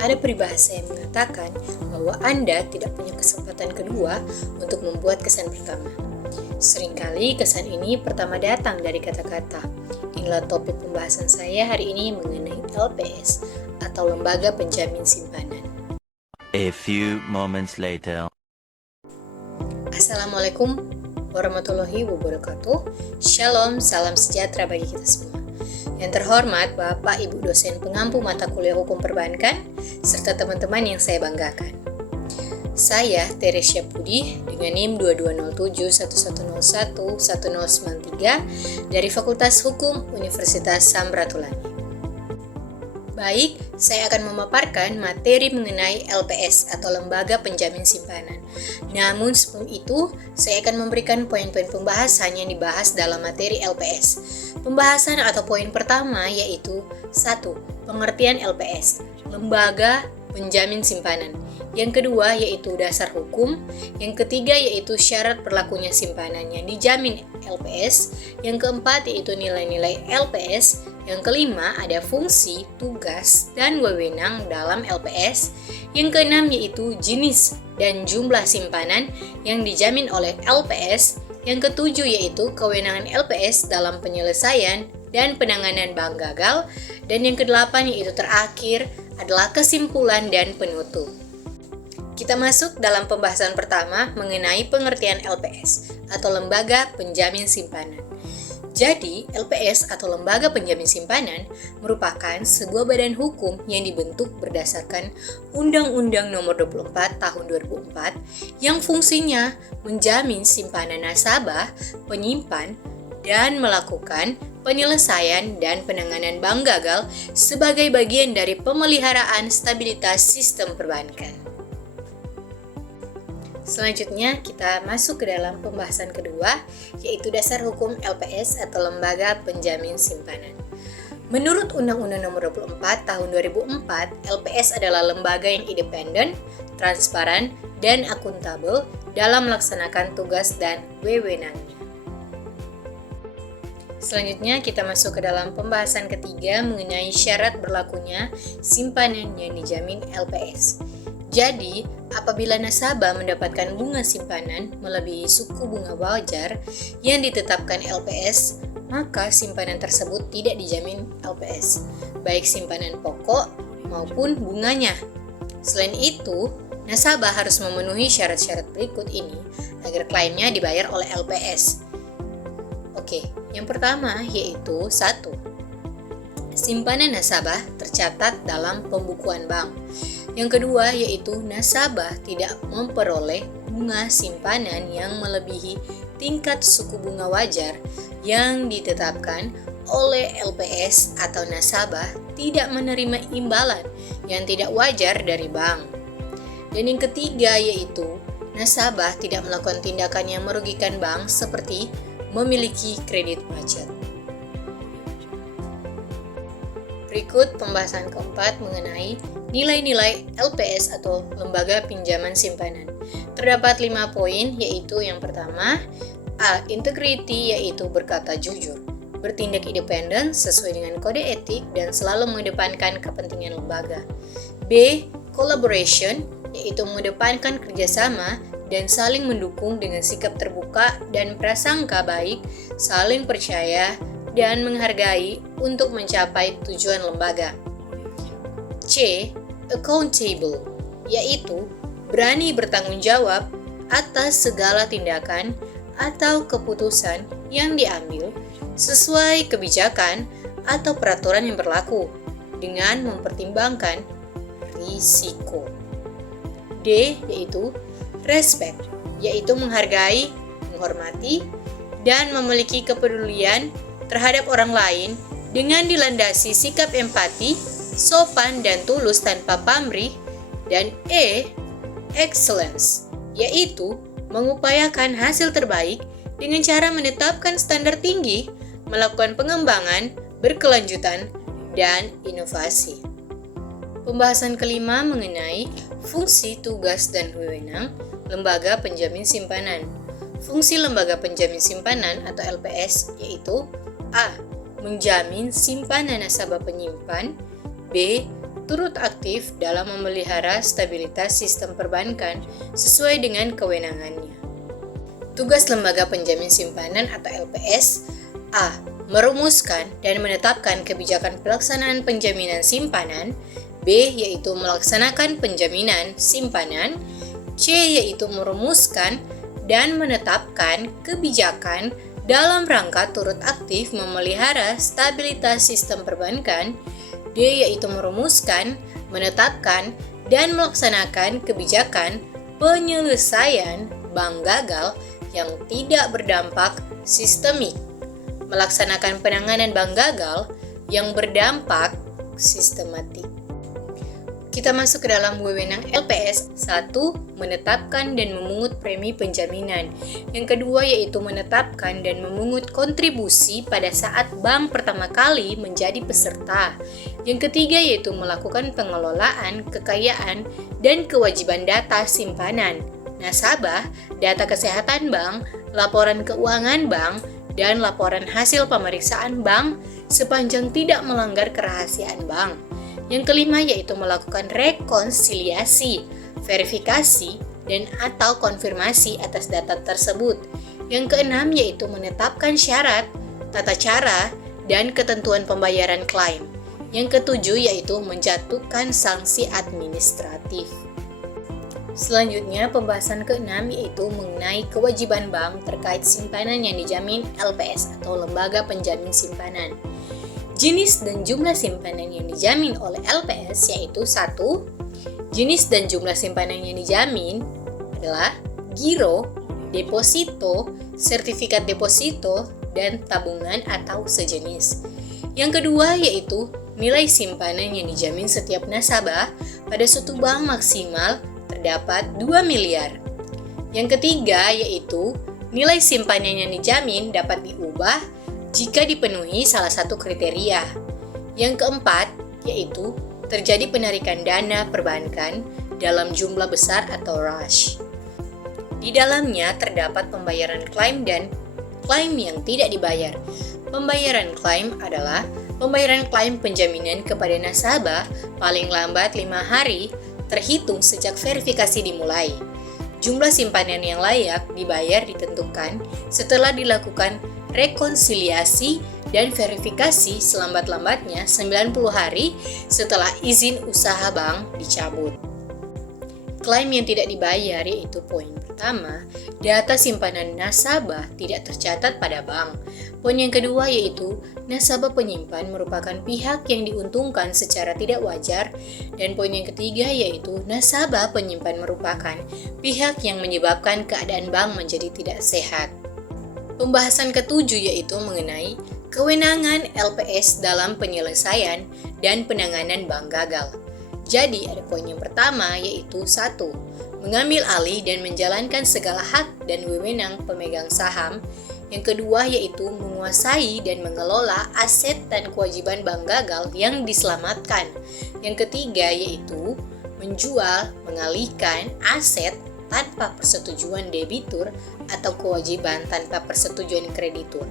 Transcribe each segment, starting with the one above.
ada peribahasa yang mengatakan bahwa Anda tidak punya kesempatan kedua untuk membuat kesan pertama. Seringkali kesan ini pertama datang dari kata-kata. Inilah topik pembahasan saya hari ini mengenai LPS atau Lembaga Penjamin Simpanan. A few moments later. Assalamualaikum warahmatullahi wabarakatuh. Shalom, salam sejahtera bagi kita semua. Yang terhormat Bapak Ibu dosen pengampu mata kuliah hukum perbankan, serta teman-teman yang saya banggakan. Saya Teresia Pudi dengan NIM 220711011093 dari Fakultas Hukum Universitas Samratulangi. Baik, saya akan memaparkan materi mengenai LPS atau Lembaga Penjamin Simpanan. Namun sebelum itu, saya akan memberikan poin-poin pembahasan yang dibahas dalam materi LPS. Pembahasan atau poin pertama yaitu 1. Pengertian LPS, Lembaga Penjamin Simpanan. Yang kedua yaitu dasar hukum. Yang ketiga yaitu syarat berlakunya simpanan yang dijamin LPS. Yang keempat yaitu nilai-nilai LPS. Yang kelima ada fungsi, tugas, dan wewenang dalam LPS. Yang keenam yaitu jenis dan jumlah simpanan yang dijamin oleh LPS. Yang ketujuh yaitu kewenangan LPS dalam penyelesaian dan penanganan bank gagal. Dan yang kedelapan yaitu terakhir adalah kesimpulan dan penutup. Kita masuk dalam pembahasan pertama mengenai pengertian LPS atau Lembaga Penjamin Simpanan. Jadi, LPS atau Lembaga Penjamin Simpanan merupakan sebuah badan hukum yang dibentuk berdasarkan Undang-Undang Nomor 24 Tahun 2004 yang fungsinya menjamin simpanan nasabah, penyimpan, dan melakukan penyelesaian dan penanganan bank gagal sebagai bagian dari pemeliharaan stabilitas sistem perbankan. Selanjutnya kita masuk ke dalam pembahasan kedua, yaitu dasar hukum LPS atau Lembaga Penjamin Simpanan. Menurut Undang-Undang Nomor 24 Tahun 2004, LPS adalah lembaga yang independen, transparan, dan akuntabel dalam melaksanakan tugas dan wewenangnya. Selanjutnya kita masuk ke dalam pembahasan ketiga mengenai syarat berlakunya simpanan yang dijamin LPS. Jadi, apabila nasabah mendapatkan bunga simpanan melebihi suku bunga wajar yang ditetapkan LPS, maka simpanan tersebut tidak dijamin LPS, baik simpanan pokok maupun bunganya. Selain itu, nasabah harus memenuhi syarat-syarat berikut ini agar klaimnya dibayar oleh LPS. Oke, yang pertama yaitu 1. Simpanan nasabah tercatat dalam pembukuan bank. Yang kedua yaitu nasabah tidak memperoleh bunga simpanan yang melebihi tingkat suku bunga wajar yang ditetapkan oleh LPS atau nasabah tidak menerima imbalan yang tidak wajar dari bank. Dan yang ketiga yaitu nasabah tidak melakukan tindakan yang merugikan bank seperti memiliki kredit macet. Berikut pembahasan keempat mengenai nilai-nilai LPS atau Lembaga Pinjaman Simpanan. Terdapat 5 poin, yaitu yang pertama, A. Integrity, yaitu berkata jujur, bertindak independen sesuai dengan kode etik dan selalu mengedepankan kepentingan lembaga. B. Collaboration, yaitu mengedepankan kerjasama dan saling mendukung dengan sikap terbuka dan prasangka baik, saling percaya, dan menghargai untuk mencapai tujuan lembaga. C. Accountable, yaitu berani bertanggung jawab atas segala tindakan atau keputusan yang diambil sesuai kebijakan atau peraturan yang berlaku dengan mempertimbangkan risiko. D. Yaitu respect, yaitu menghargai, menghormati, dan memiliki kepedulian terhadap orang lain dengan dilandasi sikap empati, sopan dan tulus tanpa pamrih. Dan E. Excellence, yaitu mengupayakan hasil terbaik dengan cara menetapkan standar tinggi, melakukan pengembangan berkelanjutan, dan inovasi. Pembahasan kelima mengenai fungsi, tugas, dan wewenang Lembaga Penjamin Simpanan. Fungsi Lembaga Penjamin Simpanan atau LPS yaitu A. Menjamin simpanan nasabah penyimpan. B. turut aktif dalam memelihara stabilitas sistem perbankan sesuai dengan kewenangannya. Tugas Lembaga Penjamin Simpanan atau LPS: A. Merumuskan dan menetapkan kebijakan pelaksanaan penjaminan simpanan. B. Yaitu melaksanakan penjaminan simpanan. C. Yaitu merumuskan dan menetapkan kebijakan dalam rangka turut aktif memelihara stabilitas sistem perbankan. D. Yaitu merumuskan, menetapkan, dan melaksanakan kebijakan penyelesaian bank gagal yang tidak berdampak sistemik. Melaksanakan penanganan bank gagal yang berdampak sistematik. Kita masuk ke dalam wewenang LPS. 1. Menetapkan dan memungut premi penjaminan. Yang kedua yaitu menetapkan dan memungut kontribusi pada saat bank pertama kali menjadi peserta. Yang ketiga yaitu melakukan pengelolaan kekayaan dan kewajiban data simpanan, nasabah, data kesehatan bank, laporan keuangan bank, dan laporan hasil pemeriksaan bank sepanjang tidak melanggar kerahasiaan bank. Yang kelima yaitu melakukan rekonsiliasi, verifikasi, dan atau konfirmasi atas data tersebut. Yang keenam yaitu menetapkan syarat, tata cara, dan ketentuan pembayaran klaim. Yang ketujuh yaitu menjatuhkan sanksi administratif. Selanjutnya, pembahasan keenam yaitu mengenai kewajiban bank terkait simpanan yang dijamin LPS atau Lembaga Penjamin Simpanan. Jenis dan jumlah simpanan yang dijamin oleh LPS yaitu 1. Jenis dan jumlah simpanan yang dijamin adalah giro, deposito, sertifikat deposito, dan tabungan atau sejenis. Yang kedua yaitu nilai simpanan yang dijamin setiap nasabah pada suatu bank maksimal terdapat 2 miliar. Yang ketiga yaitu nilai simpanan yang dijamin dapat diubah jika dipenuhi salah satu kriteria. Yang keempat yaitu terjadi penarikan dana perbankan dalam jumlah besar atau rush. Di dalamnya terdapat pembayaran klaim dan klaim yang tidak dibayar. Pembayaran klaim adalah pembayaran klaim penjaminan kepada nasabah paling lambat 5 hari terhitung sejak verifikasi dimulai. Jumlah simpanan yang layak dibayar ditentukan setelah dilakukan rekonsiliasi dan verifikasi selambat-lambatnya 90 hari setelah izin usaha bank dicabut. Klaim yang tidak dibayar yaitu poin pertama, data simpanan nasabah tidak tercatat pada bank. Poin yang kedua yaitu nasabah penyimpan merupakan pihak yang diuntungkan secara tidak wajar. Dan poin yang ketiga yaitu nasabah penyimpan merupakan pihak yang menyebabkan keadaan bank menjadi tidak sehat. Pembahasan ketujuh yaitu mengenai kewenangan LPS dalam penyelesaian dan penanganan bank gagal. Jadi ada poin yang pertama yaitu 1. Mengambil alih dan menjalankan segala hak dan wewenang pemegang saham. Yang kedua yaitu menguasai dan mengelola aset dan kewajiban bank gagal yang diselamatkan. Yang ketiga yaitu menjual, mengalihkan aset tanpa persetujuan debitur atau kewajiban tanpa persetujuan kreditur.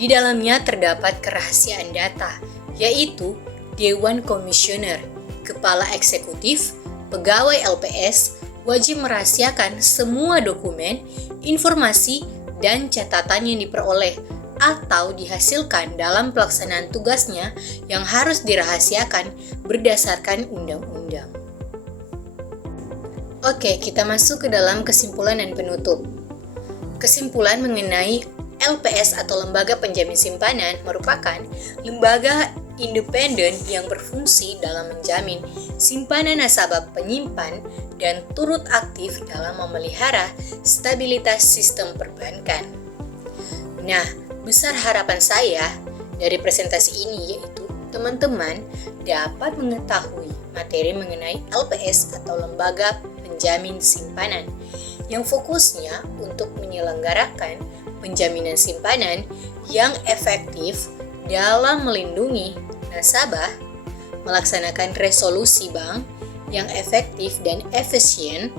Di dalamnya terdapat kerahasiaan data, yaitu Dewan Komisioner, Kepala Eksekutif, pegawai LPS wajib merahasiakan semua dokumen, informasi, dan catatan yang diperoleh atau dihasilkan dalam pelaksanaan tugasnya yang harus dirahasiakan berdasarkan undang-undang. Oke, kita masuk ke dalam kesimpulan dan penutup. Kesimpulan mengenai LPS atau Lembaga Penjamin Simpanan merupakan lembaga independen yang berfungsi dalam menjamin simpanan nasabah penyimpan dan turut aktif dalam memelihara stabilitas sistem perbankan. Nah, besar harapan saya dari presentasi ini yaitu teman-teman dapat mengetahui materi mengenai LPS atau Lembaga Penjamin Simpanan yang fokusnya untuk menyelenggarakan penjaminan simpanan yang efektif dalam melindungi nasabah, melaksanakan resolusi bank yang efektif dan efisien,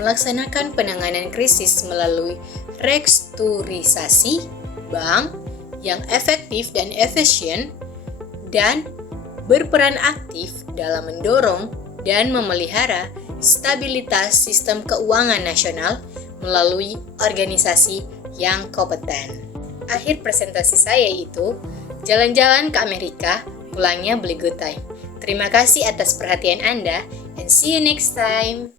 melaksanakan penanganan krisis melalui restrukturisasi bank yang efektif dan efisien, dan berperan aktif dalam mendorong dan memelihara stabilitas sistem keuangan nasional melalui organisasi yang kompeten. Akhir presentasi saya itu, jalan-jalan ke Amerika, pulangnya beli good time. Terima kasih atas perhatian Anda, and see you next time.